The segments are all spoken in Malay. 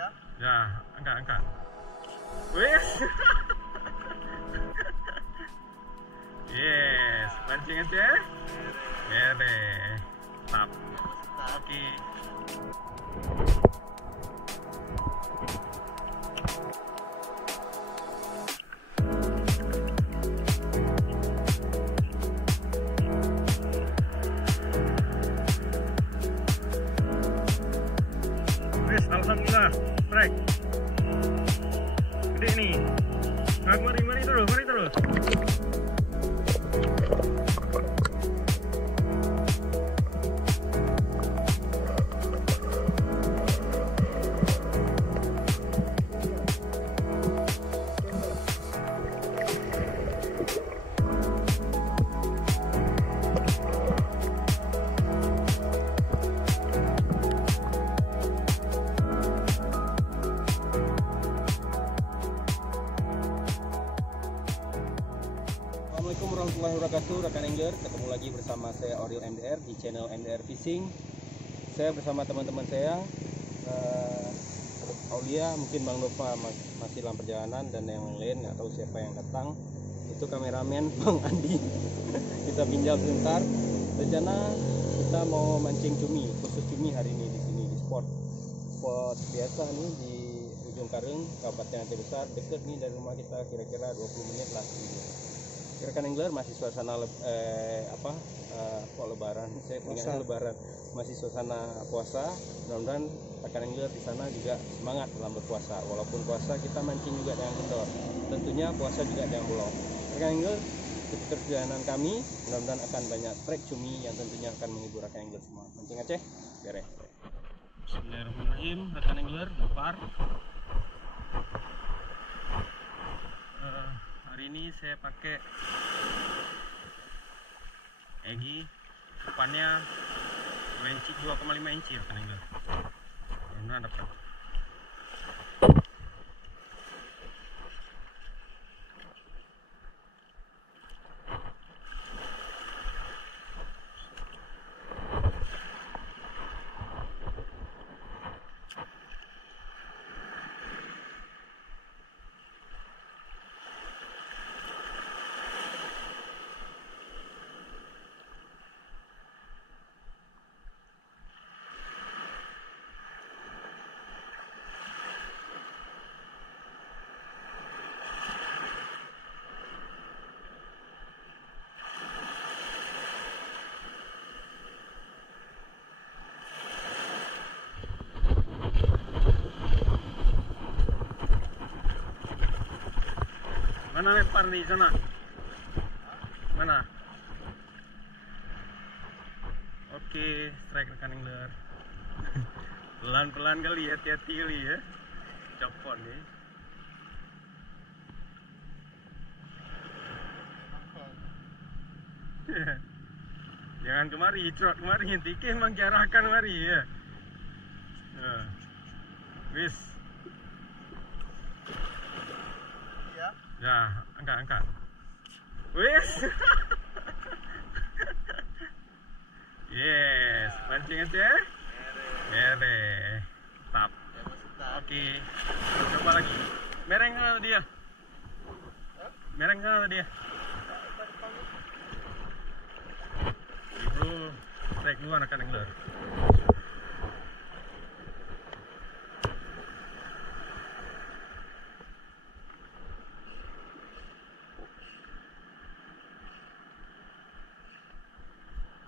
Ya, angkat. Wes. Yes, pancing aja. Mere. Tap. Oke. Wes, alhamdulillah, strike. Gede nih. Nah, mari terus. Assalamualaikum warahmatullahi wabarakatuh, rekan angler. Ketemu lagi bersama saya Oriol MDR di channel MDR Fishing. Saya bersama teman-teman saya, Aulia, mungkin Bang Nova masih dalam perjalanan, dan yang lain nggak tahu siapa yang datang. Itu kameramen Bang Andi. Kita pinjam sebentar. Rencana kita mau mancing cumi, khusus cumi hari ini di sini di spot biasa nih di Ujung Kareng, Kabupaten Aceh Besar, dekat nih dari rumah kita, kira-kira 20 menit lah. Rekan angler, masih suasana lebaran, saya ingatnya lebaran, masih suasana puasa. Mudah-mudahan rekan angler di sana juga semangat dalam berpuasa. Walaupun puasa, kita mancing juga jangan kendor, tentunya puasa juga jangan bolong. Rekan angler, ikuti perjalanan kami, mudah-mudahan akan banyak trek cumi yang tentunya akan menghibur rekan angler semua. Mancing Aceh, beres. Bismillahirrahmanirrahim, rekan angler, lapar. Hari ini saya pakai Egi, depannya 2,5 inci rekan angler. Mudah-mudahan dapat. Mana lempar di sana? Mana? Oke, strike rekan angler. Pelan-pelan kali, hati-hati kali ya. Copot nih. Jangan kemari, trot kemari, nanti emang diarahkan kemari ya. Wis. Ya, angkat. Wis. Yes, pancing aja. Mere. Tap. Oke. Coba lagi. Mereng sana dia. Itu strike luar rekan angler.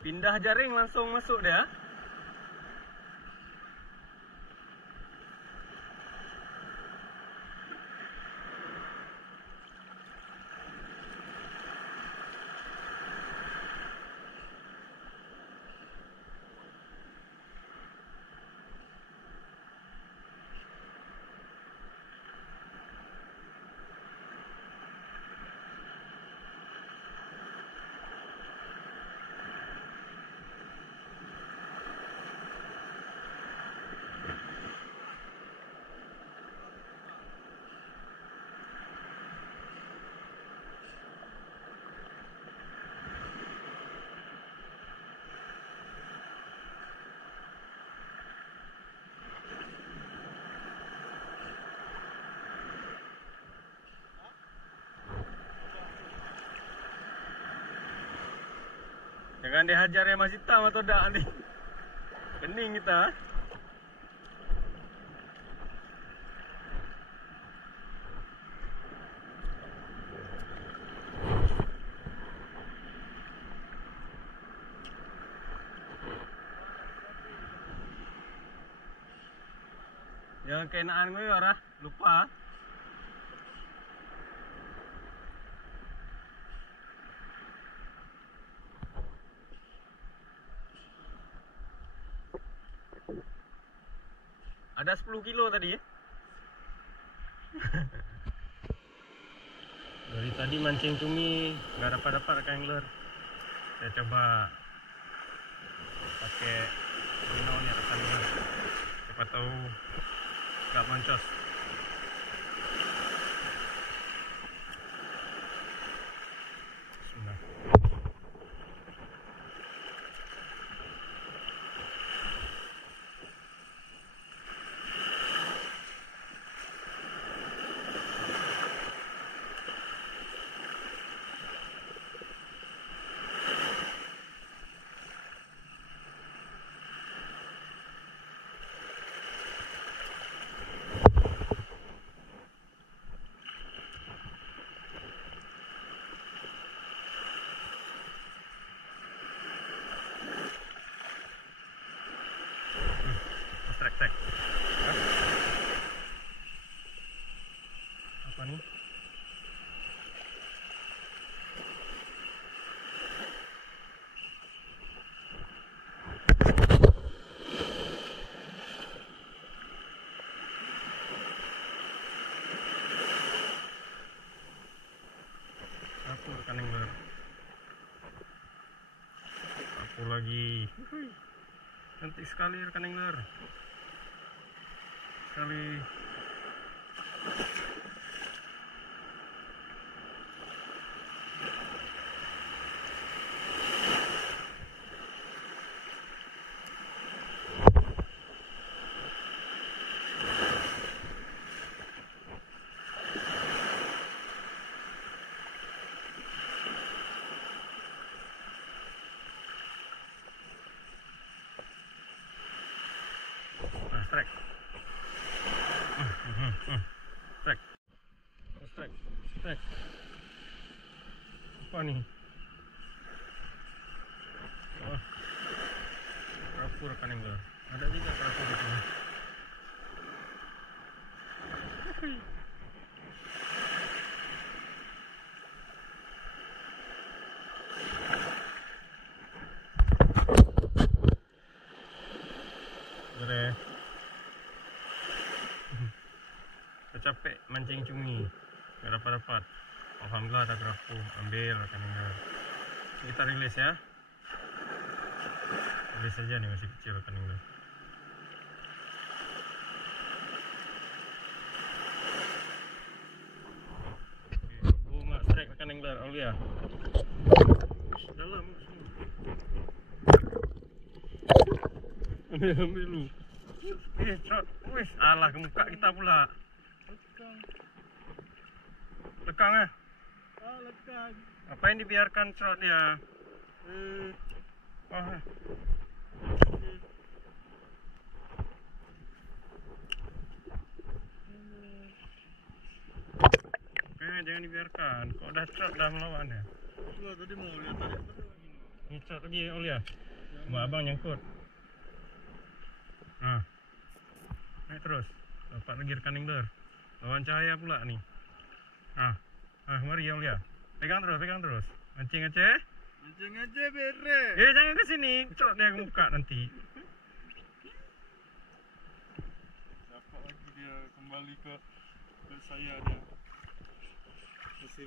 Pindah jaring langsung masuk dia. Jangan dihajar ya Mas Hitam atau dak nih. Kening kita. Jangan keenaan gue ya, lupa. Ada 10 kilo tadi ya. Dari tadi mancing cumi nggak dapat rekan angler. Saya coba pakai renown ya rekan angler. Siapa tahu nggak boncos. Bismillah. Trek. Apa nih? Aku rekan angler. Aku lagi. Cantik sekali rekan angler. Sekali. Nah, strike. Strike. Apa nih? Oh, kerapu rekan angler. Ada juga kerapu di sini. Udah capek mancing cumi, nggak dapat. Alhamdulillah ada kerapu, ambil rekan angler. Kita rilis ya. Rilis saja nih, masih kecil rekan angler. Bunga strike rekan angler, Aulia. Dalam. Ambil lu. Trot. Wih, alah ke muka kita pula. Lekang ya? Lekang. Apa yang dibiarkan trot dia? Wah. Oke, jangan dibiarkan. Kok udah trot dah melawan ya? Gua tadi mau lihat tadi. Ini trot lagi Aulia. Cuma abang nyangkut. Nah. Naik terus. Dapat lagi rekan angler. Lawan cahaya pula nih. Mari Aulia. Pegang terus. Mancing aja bere. Jangan ke sini. Trot dia ke muka nanti. Dapat lagi dia kembali ke saya dia. Masih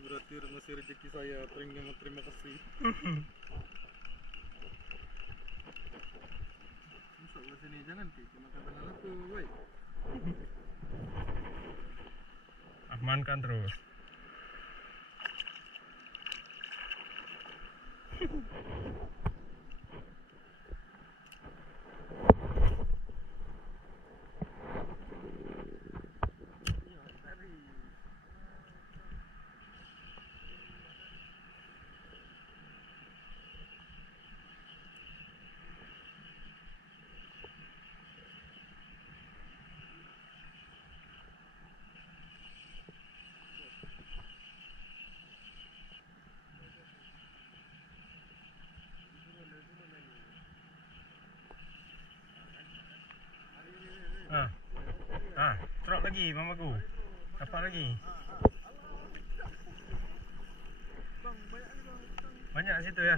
rezeki saya. Terima kasih. Masuk sini jangan cuma kata aku, woi. Amankan terus. lagi mamaku. Dapat lagi. Banyak situ ya.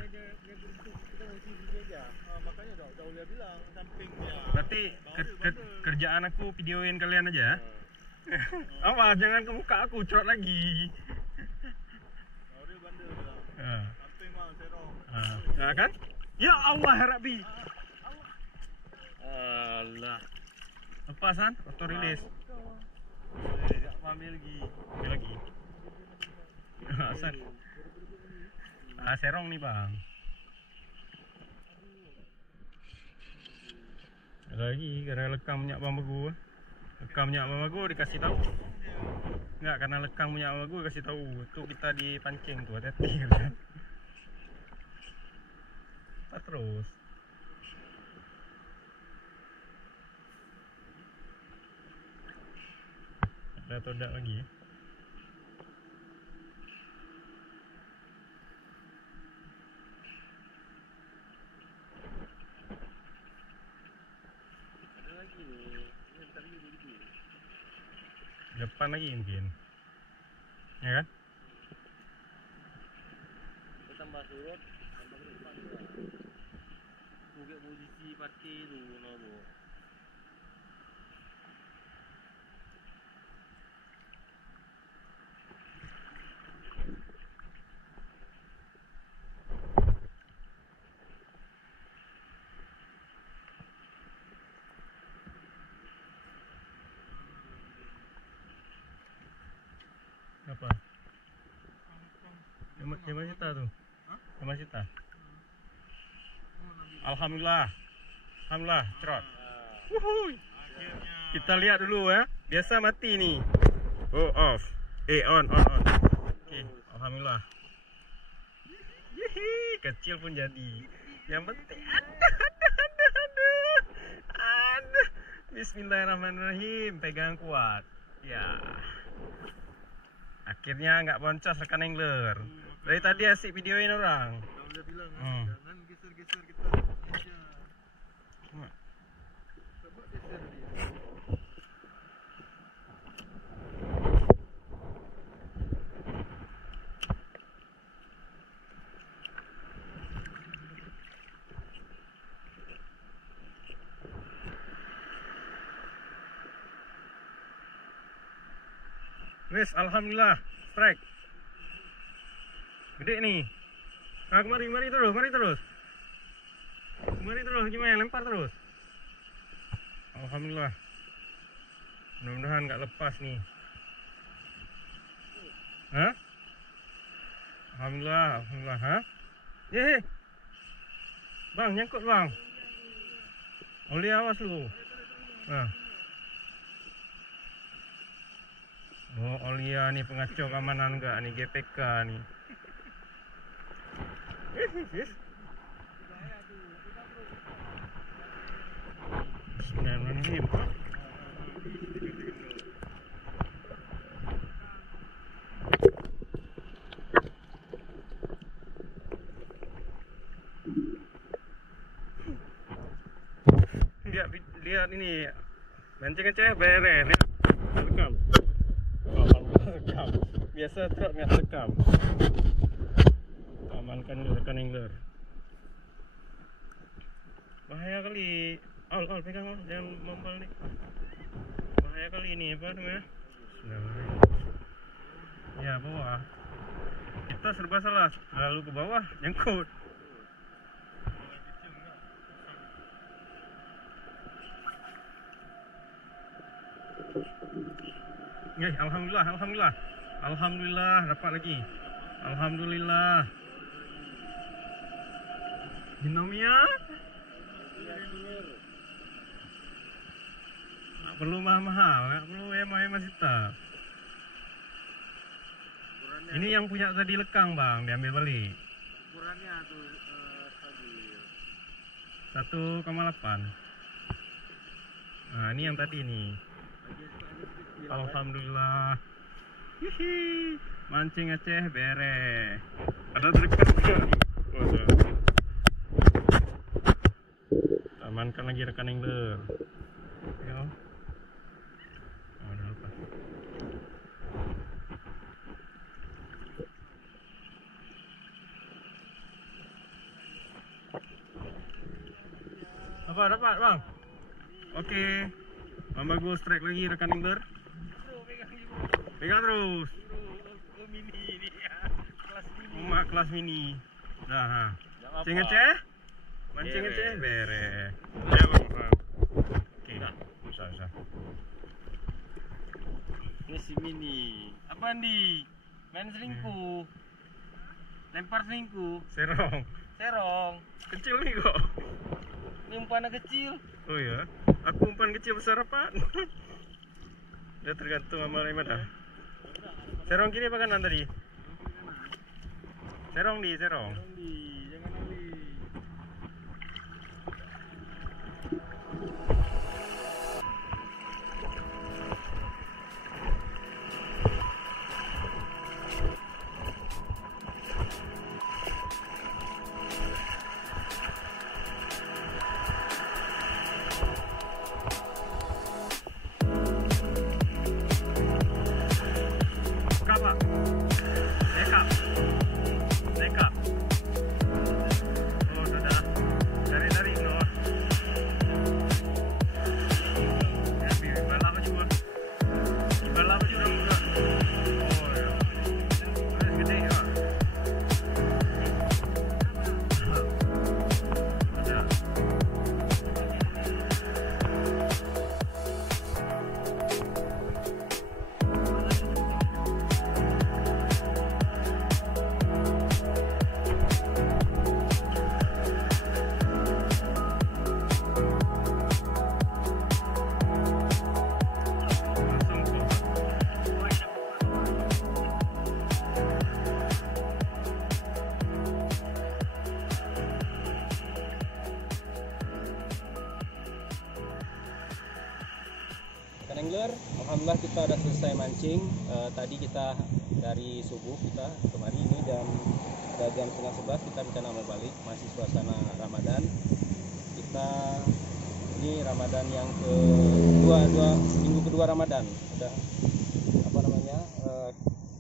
Makanya udah Ulia bilang sampingnya. Berarti kerjaan aku videoin kalian aja. Awas jangan ke muka aku, cerot lagi. Dia bandel bilang. Samping bang, serong. Ya kan? Ya Allah Rabbi. Allah. Lepasan, auto release. Tak ambil lagi. Ambil lagi. Asal. Serong nih bang. Ada lagi karena lekam minyak bambu. Lekam minyak bambu dikasih tahu. Enggak, karena lekam minyak bambu kasih tahu. Tuh kita dipancing tuh, hati-hati kan. Tak terus. Ada todak lagi ya. Depan lagi mungkin, ya kan? Tambah surut, tambah depan juga. Buka posisi parkir dulu nobo. Apa? Yang masih tak tuh? Yang masih tak? Alhamdulillah. Alhamdulillah, cerot. Kita lihat dulu ya. Biasa mati nih. Oh, off. On. Oke, alhamdulillah. Yihi, kecil pun jadi. Yang penting aduh. Bismillahirrahmanirrahim. Pegang kuat. Ya. Akhirnya nggak boncos rekan angler. Dari tadi asik videoin orang. Udah bilang jangan geser-geser kita. Coba geser dia. Wes, alhamdulillah, strike. Gede nih. Nah, kemari terus. Kemari terus, gimana? Lempar terus. Alhamdulillah. Mudah-mudahan nggak lepas nih. Hah? Alhamdulillah, hah? Yeay. Bang, nyangkut bang. Oli awas lu. Nah. Oh, Olia nih pengacau keamanan enggak nih, GPK nih. Bismillahirrahmanirrahim. Lihat ini. Mancing-mancing beres ya. Rekam. Rekam. Biasa truk nggak rekam. Amankan dulu rekan angler. Bahaya kali. Al pegang al, jangan membal nih. Bahaya kali ini apa namanya? Ya bawah. Kita serba salah. Lalu ke bawah nyangkut. Ya, alhamdulillah dapat lagi. Alhamdulillah. Binomia. Nggak perlu mahal, nggak perlu emang sita. Ini yang punya tadi lekang bang, diambil balik. Ukurannya tuh stabil. 1,8. Nah ini yang tadi nih. Alhamdulillah. Hihi, mancing Aceh beres. Ada dekat enggak? Amankan lagi rekan angler. Ya. Udah lepas. Apa dapat bang? Oke. Bang bagus, strike lagi rekan angler. Pegang terus. Mini ini ya. Kelas mini. Emak kelas mini. Nah, Jangan cing apa. ngeceh. Mancing Bere. ngeceh, bere. Ya bang. Oke. Usah. Ini si mini. Apa Andi? Main selingkuh. Lempar selingkuh. Serong. Kecil nih kok. Ini umpannya kecil. Oh ya, aku umpan kecil besar apa? Ya tergantung sama dah. Serong kiri apa kanan tadi? Serong. Andi, jangan Andi. Apa? Nekap. Oh sudah. Dari no. Ya bala apa juga? Bala apa juga enggak? Oh ya. Ini gede ya. Ada. Rekan angler, alhamdulillah kita udah selesai mancing. Tadi kita dari subuh kita kemari ini jam 10:30 kita rencana mau balik, masih suasana Ramadan. Kita ini Ramadan yang minggu kedua Ramadan. Udah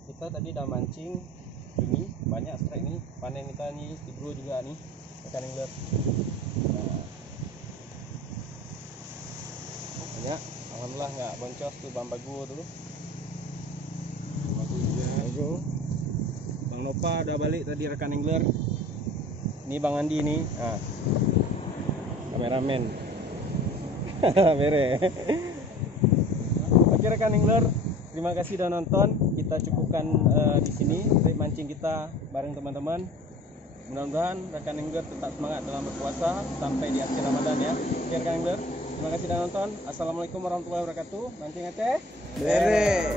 kita tadi udah mancing ini banyak strike nih, panen kita nih di bro juga nih rekan angler. Banyak. Alhamdulillah nggak boncos tuh Bang Bagu dulu. Bagu. Bang Nopa udah balik tadi rekan angler. Ini Bang Andi nih. Ah. Kameramen. Bere. Oke rekan angler, terima kasih udah nonton. Kita cukupkan di sini trip mancing kita bareng teman-teman. Mudah-mudahan rekan angler tetap semangat dalam berpuasa sampai di akhir Ramadan ya. Oke rekan angler. Terima kasih sudah nonton. Assalamualaikum warahmatullahi wabarakatuh. Mancing Aceh. Bere.